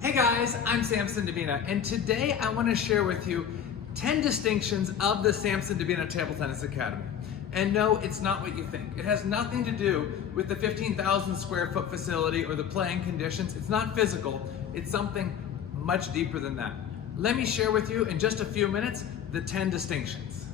Hey guys, I'm Samson Davina, and today I want to share with you 10 distinctions of the Samson Davina Table Tennis Academy. And no, it's not what you think. It has nothing to do with the 15,000 square foot facility or the playing conditions. It's not physical, it's something much deeper than that. Let me share with you in just a few minutes the 10 distinctions.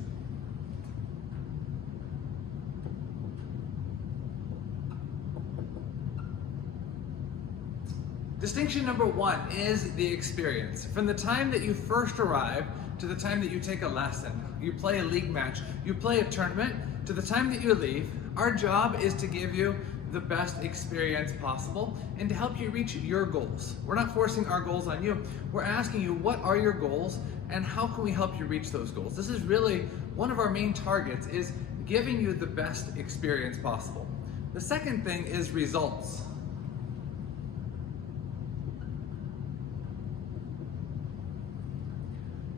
Distinction number one is the experience. From the time that you first arrive to the time that you take a lesson, you play a league match, you play a tournament, to the time that you leave, our job is to give you the best experience possible and to help you reach your goals. We're not forcing our goals on you. We're asking you, what are your goals and how can we help you reach those goals? This is really one of our main targets, is giving you the best experience possible. The second thing is results.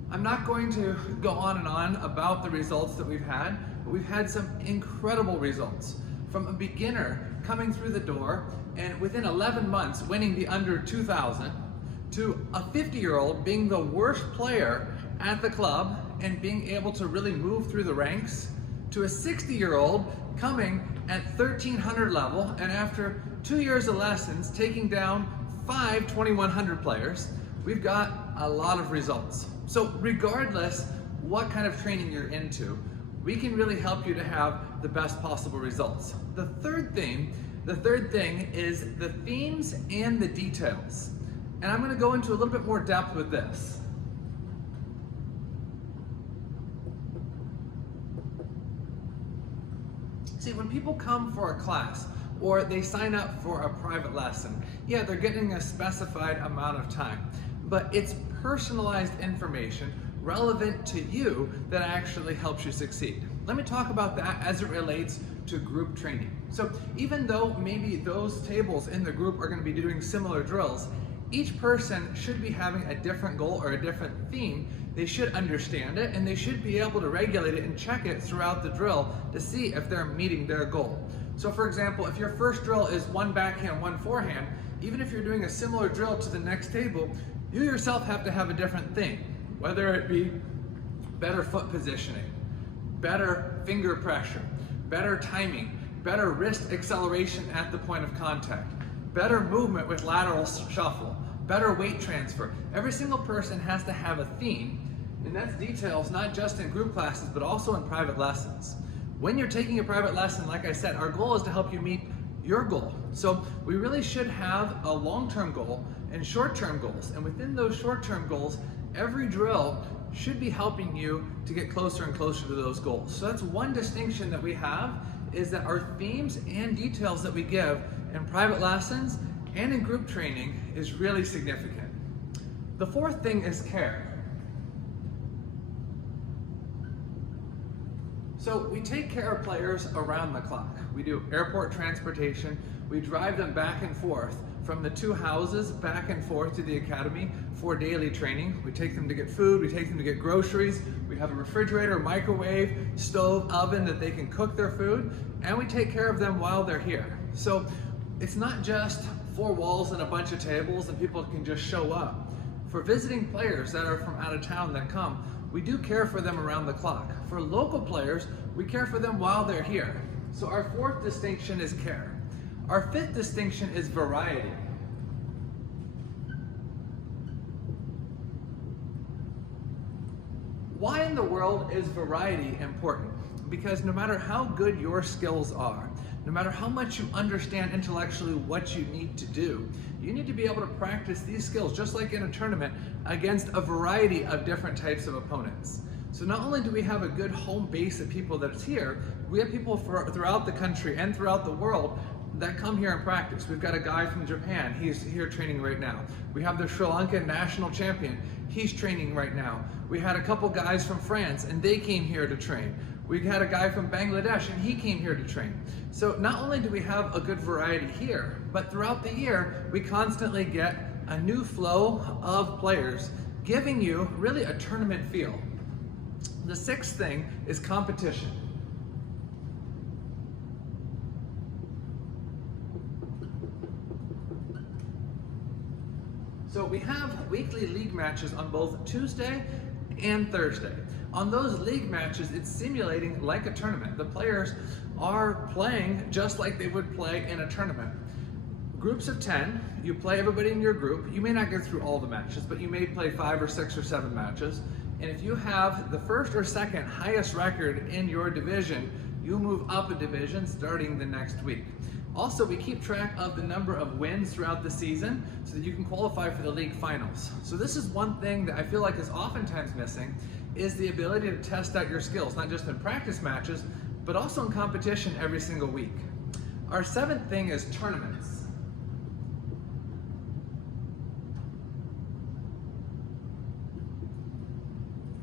I'm not going to go on and on about the results that we've had, but we've had some incredible results. From a beginner coming through the door and within 11 months winning the under 2000, to a 50-year-old being the worst player at the club and being able to really move through the ranks, to a 60-year-old coming at 1300 level and after 2 years of lessons taking down 5 2100 players. We've got a lot of results. So regardless what kind of training you're into, we can really help you to have the best possible results. The third thing is the themes and the details. And I'm going to go into a little bit more depth with this. See, when people come for a class or they sign up for a private lesson, yeah, they're getting a specified amount of time, but it's personalized information relevant to you that actually helps you succeed. Let me talk about that as it relates to group training. So even though maybe those tables in the group are going to be doing similar drills, each person should be having a different goal or a different theme. They should understand it and they should be able to regulate it and check it throughout the drill to see if they're meeting their goal. So for example, if your first drill is one backhand, one forehand, even if you're doing a similar drill to the next table, you yourself have to have a different thing, whether it be better foot positioning, better finger pressure, better timing, better wrist acceleration at the point of contact, better movement with lateral shuffle, better weight transfer. Every single person has to have a theme, and that's details not just in group classes, but also in private lessons. When you're taking a private lesson, like I said, our goal is to help you meet your goal. So we really should have a long-term goal and short-term goals. And within those short-term goals, every drill should be helping you to get closer and closer to those goals. So that's one distinction that we have, is that our themes and details that we give in private lessons and in group training is really significant. The fourth thing is care. So we take care of players around the clock. We do airport transportation. We drive them back and forth from the two houses back and forth to the academy for daily training. We take them to get food, we take them to get groceries. We have a refrigerator, microwave, stove, oven that they can cook their food, and we take care of them while they're here. So it's not just 4 walls and a bunch of tables and people can just show up. For visiting players that are from out of town that come, we do care for them around the clock. For local players, we care for them while they're here. So our fourth distinction is care. Our fifth distinction is variety. Why in the world is variety important? Because no matter how good your skills are, no matter how much you understand intellectually what you need to do, you need to be able to practice these skills, just like in a tournament, against a variety of different types of opponents. So not only do we have a good home base of people that's here, we have people throughout the country and throughout the world that come here and practice. We've got a guy from Japan, he's here training right now. We have the Sri Lankan national champion, he's training right now. We had a couple guys from France and they came here to train. We had a guy from Bangladesh and he came here to train. So not only do we have a good variety here, but throughout the year, we constantly get a new flow of players, giving you really a tournament feel. The sixth thing is competition. So we have weekly league matches on both Tuesday and Thursday. On those league matches, it's simulating like a tournament. The players are playing just like they would play in a tournament. Groups of 10, you play everybody in your group. You may not get through all the matches, but you may play 5 or 6 or 7 matches. And if you have the first or second highest record in your division, you move up a division starting the next week. Also, we keep track of the number of wins throughout the season so that you can qualify for the league finals. So this is one thing that I feel like is oftentimes missing, is the ability to test out your skills, not just in practice matches, but also in competition every single week. Our 7th thing is tournaments.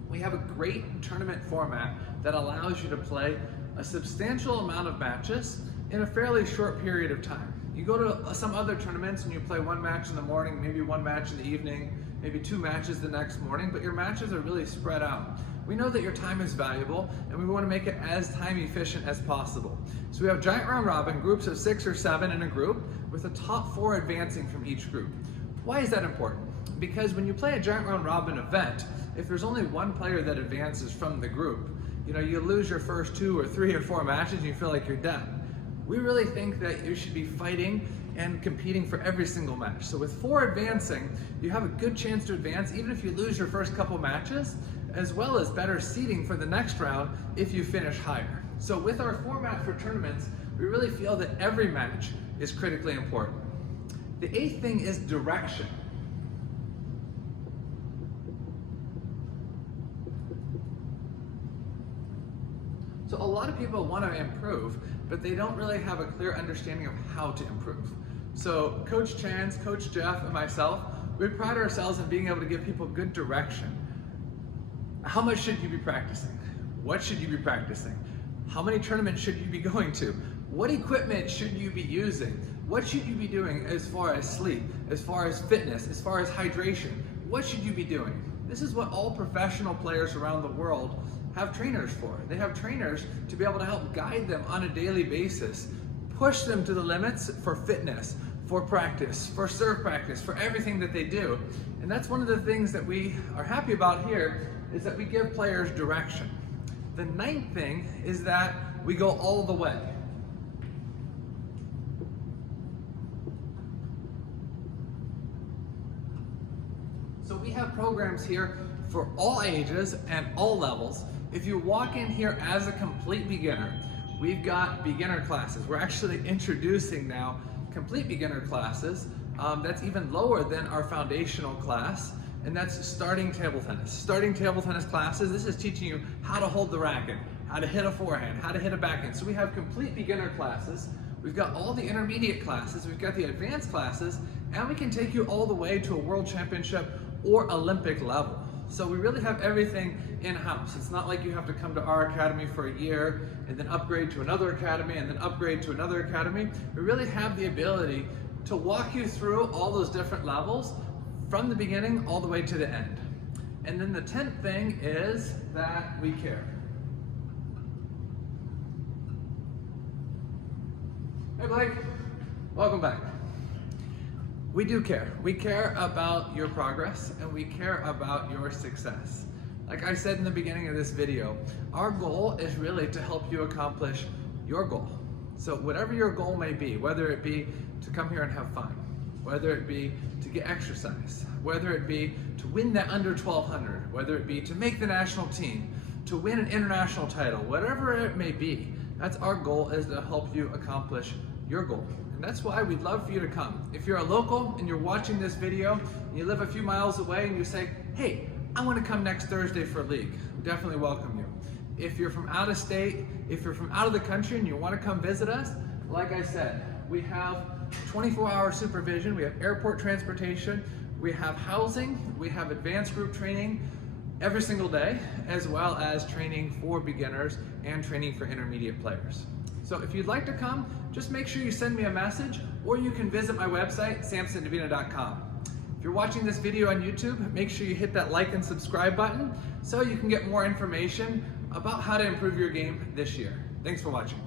We have a great tournament format that allows you to play a substantial amount of matches in a fairly short period of time. You go to some other tournaments and you play 1 match in the morning, maybe 1 match in the evening, maybe 2 matches the next morning, but your matches are really spread out. We know that your time is valuable and we want to make it as time efficient as possible. So we have giant round robin, groups of 6 or 7 in a group, with the top 4 advancing from each group. Why is that important? Because when you play a giant round robin event, if there's only 1 player that advances from the group, you lose your first 2 or 3 or 4 matches and you feel like you're done. We really think that you should be fighting and competing for every single match. So with 4 advancing, you have a good chance to advance even if you lose your first couple matches, as well as better seeding for the next round if you finish higher. So with our format for tournaments, we really feel that every match is critically important. The 8th thing is direction. So a lot of people want to improve, but they don't really have a clear understanding of how to improve. So Coach Chance, Coach Jeff, and myself, we pride ourselves in being able to give people good direction. How much should you be practicing? What should you be practicing? How many tournaments should you be going to? What equipment should you be using? What should you be doing as far as sleep, as far as fitness, as far as hydration? What should you be doing? This is what all professional players around the world have trainers for. They have trainers to be able to help guide them on a daily basis, push them to the limits for fitness, for practice, for serve practice, for everything that they do. And that's one of the things that we are happy about here, is that we give players direction. The 9th thing is that we go all the way. So we have programs here for all ages and all levels. If you walk in here as a complete beginner, we've got beginner classes. We're actually introducing now complete beginner classes. That's even lower than our foundational class, and that's starting table tennis. Starting table tennis classes, this is teaching you how to hold the racket, how to hit a forehand, how to hit a backhand. So we have complete beginner classes. We've got all the intermediate classes, we've got the advanced classes, and we can take you all the way to a world championship or Olympic level. So we really have everything in-house. It's not like you have to come to our academy for a year and then upgrade to another academy and then upgrade to another academy. We really have the ability to walk you through all those different levels from the beginning all the way to the end. And then the 10th thing is that we care. Hey Blake, welcome back. We do care. We care about your progress and we care about your success. Like I said in the beginning of this video, our goal is really to help you accomplish your goal. So whatever your goal may be, whether it be to come here and have fun, whether it be to get exercise, whether it be to win that under 1200, whether it be to make the national team, to win an international title, whatever it may be, that's our goal, is to help you accomplish your goal. And that's why we'd love for you to come. If you're a local and you're watching this video and you live a few miles away and you say, hey, I want to come next Thursday for a league, we definitely welcome you. If you're from out of state, if you're from out of the country and you want to come visit us, like I said, we have 24-hour supervision, we have airport transportation, we have housing, we have advanced group training every single day, as well as training for beginners and training for intermediate players. So if you'd like to come, just make sure you send me a message, or you can visit my website, samsondavina.com. If you're watching this video on YouTube, make sure you hit that like and subscribe button so you can get more information about how to improve your game this year. Thanks for watching.